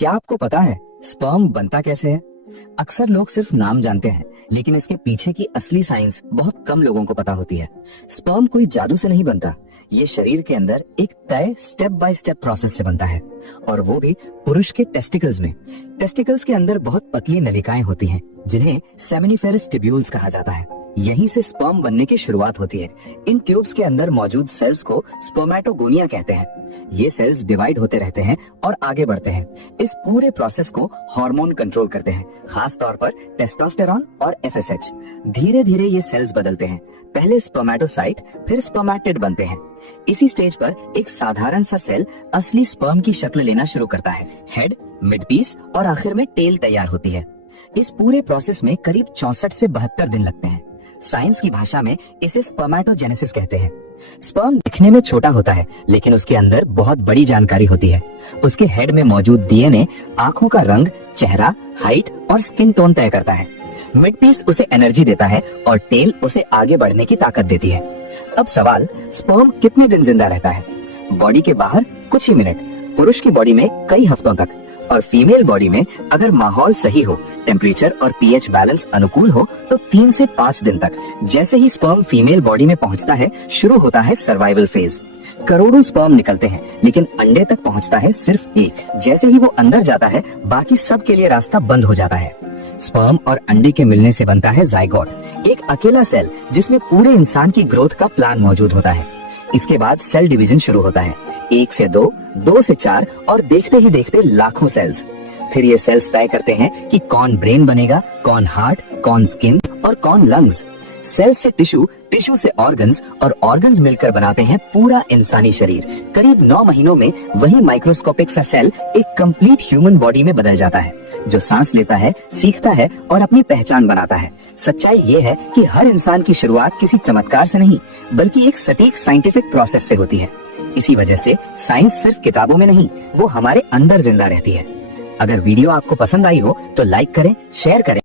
क्या आपको पता है स्पर्म बनता कैसे है? अक्सर लोग सिर्फ नाम जानते हैं, लेकिन इसके पीछे की असली साइंस बहुत कम लोगों को पता होती है। स्पर्म कोई जादू से नहीं बनता, ये शरीर के अंदर एक तय स्टेप बाय स्टेप प्रोसेस से बनता है, और वो भी पुरुष के टेस्टिकल्स में। टेस्टिकल्स के अंदर बहुत पतली नलिकाएं होती हैं, जिन्हें सेमिनिफेरस ट्यूब्यूल्स कहा जाता है। यहीं से स्पर्म बनने की शुरुआत होती है। इन ट्यूब्स के अंदर मौजूद सेल्स को स्पर्मेटोगोनिया कहते हैं। ये सेल्स डिवाइड होते रहते हैं और आगे बढ़ते हैं। इस पूरे प्रोसेस को हार्मोन कंट्रोल करते हैं, खास तौर पर टेस्टोस्टेरॉन और एफएसएच। धीरे धीरे ये सेल्स बदलते हैं, पहले स्पर्मेटोसाइट फिर स्पर्मेटिड बनते हैं। इसी स्टेज पर एक साधारण सा सेल असली स्पर्म की शक्ल लेना शुरू करता है। हेड, मिडपीस और आखिर में टेल तैयार होती है। इस पूरे प्रोसेस में करीब 64 से 72 दिन लगते हैं। साइंस की भाषा में इसे स्पर्मेटोजेनेसिस कहते हैं। स्पर्म दिखने में छोटा होता है, लेकिन उसके अंदर बहुत बड़ी जानकारी होती है। उसके हेड में मौजूद डीएनए आंखों का रंग, चेहरा, हाइट और स्किन टोन तय करता है। मिडपीस उसे एनर्जी देता है और टेल उसे आगे बढ़ने की ताकत देती है। अब सवाल, स्पर्म कितने दिन जिंदा रहता है? बॉडी के बाहर कुछ ही मिनट, पुरुष की बॉडी में कई हफ्तों तक, और फीमेल बॉडी में अगर माहौल सही हो, टेम्परेचर और पीएच बैलेंस अनुकूल हो, तो 3 से 5 दिन तक। जैसे ही स्पर्म फीमेल बॉडी में पहुंचता है, शुरू होता है सर्वाइवल फेज। करोड़ों स्पर्म निकलते हैं, लेकिन अंडे तक पहुंचता है सिर्फ एक। जैसे ही वो अंदर जाता है, बाकी सब के लिए रास्ता बंद हो जाता है। स्पर्म और अंडे के मिलने से बनता है जाइगोट, एक अकेला सेल जिसमें पूरे इंसान की ग्रोथ का प्लान मौजूद होता है। इसके बाद सेल डिवीजन शुरू होता है, 1 से 2, 2 से 4 और देखते ही देखते लाखों सेल्स। फिर ये सेल्स तय करते हैं कि कौन ब्रेन बनेगा, कौन हार्ट, कौन स्किन और कौन लंग्स। सेल से टिश्यू, टिश्यू से ऑर्गन्स और ऑर्गन्स मिलकर बनाते हैं पूरा इंसानी शरीर। करीब 9 महीनों में वही माइक्रोस्कोपिक सा सेल एक कंप्लीट ह्यूमन बॉडी में बदल जाता है, जो सांस लेता है, सीखता है और अपनी पहचान बनाता है। सच्चाई ये है कि हर इंसान की शुरुआत किसी चमत्कार से नहीं, बल्कि एक सटीक साइंटिफिक प्रोसेस से होती है। इसी वजह से साइंस सिर्फ किताबों में नहीं, वो हमारे अंदर जिंदा रहती है। अगर वीडियो आपको पसंद आई हो तो लाइक करें, शेयर करें।